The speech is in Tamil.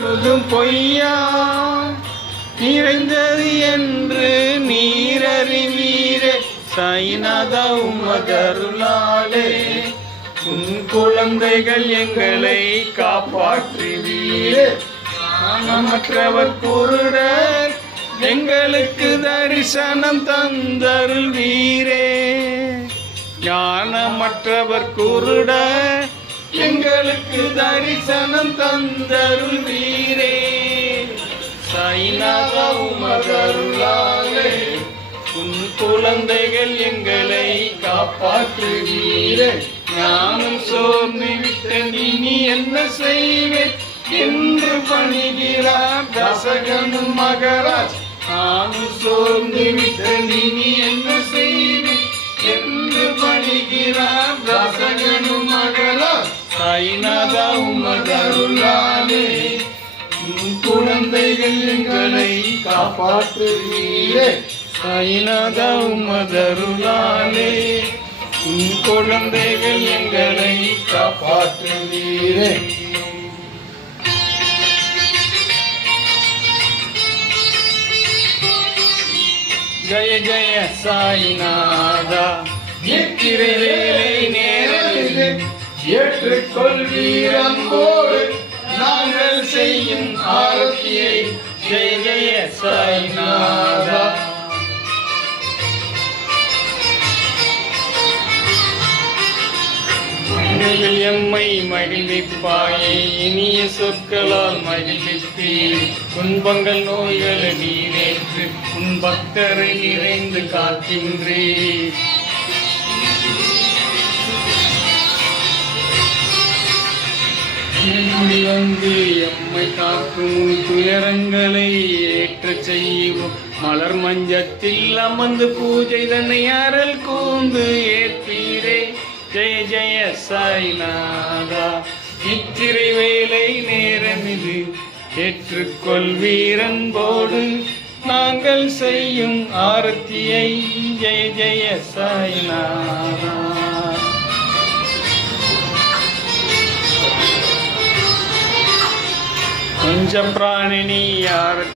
முழுதும் பொய்யா நிறைந்தது என்று நீரறிவீரே சாய்நாதா உமதருளாலே உன் குழந்தைகள் எங்களை காப்பாற்றுவீரே மற்றவர் குருடர் எங்களுக்கு தரிசனம் தந்தருள்வீரே ஞானமற்றவர் குருடர் எங்களுக்கு தரிசனம் தந்தருள்வீரே சாய்நாதா உமதருளாலே உன் குழந்தைகள் எங்களை காப்பாற்றுவீரே ஞானம் சோர்ந்து விட்ட நீ என்ன செய்வேன் என்று பணிகிறார் தசகனும் மகராஜ் நானும் சோர்ந்து விட்ட நீ என்ன செய்வேன் என்று பணிகிறார் தசகனும் மகராஜ் சாய்நாதா உமதருளாலே உன் குழந்தைகள் எங்களை காப்பாற்றுவீரே சாய்நாதா உமதருளாலே உன் குழந்தைகள் எங்களை காப்பாற்றுவீரே ஜய ஜய சாய்நாதா நித்திரை வேலை நேரத்தில் ஏற்றுக்கொள்வீர் அன்போடு நாங்கள் செய்யும் ஆரத்தியை ஜெய ஜய சாய்நாதா எம்மை மகிழ்விப்பாயே இனிய சொற்களால் மகிழ்வித்தீர் துன்பங்கள் நோய்களை நீரேற்று உன் பக்தரை நிறைந்து காக்கின்றீர் வந்து எம்மை காக்கும் உன் துயரங்களை ஏற்றச் செய்வோம் மலர் மஞ்சத்தில் அமர்ந்து பூஜை தன்னை அருள் கூந்து ஏற்பீரே ஜெய ஜெய சாய்நாதா நித்திரை வேலை நேரம் இது ஏற்றுக்கொள்வீரன்போடு நாங்கள் செய்யும் ஆரத்தியை ஜெய ஜெய சாய்நாதா கொஞ்சம் பிராணினி ஆரத்தி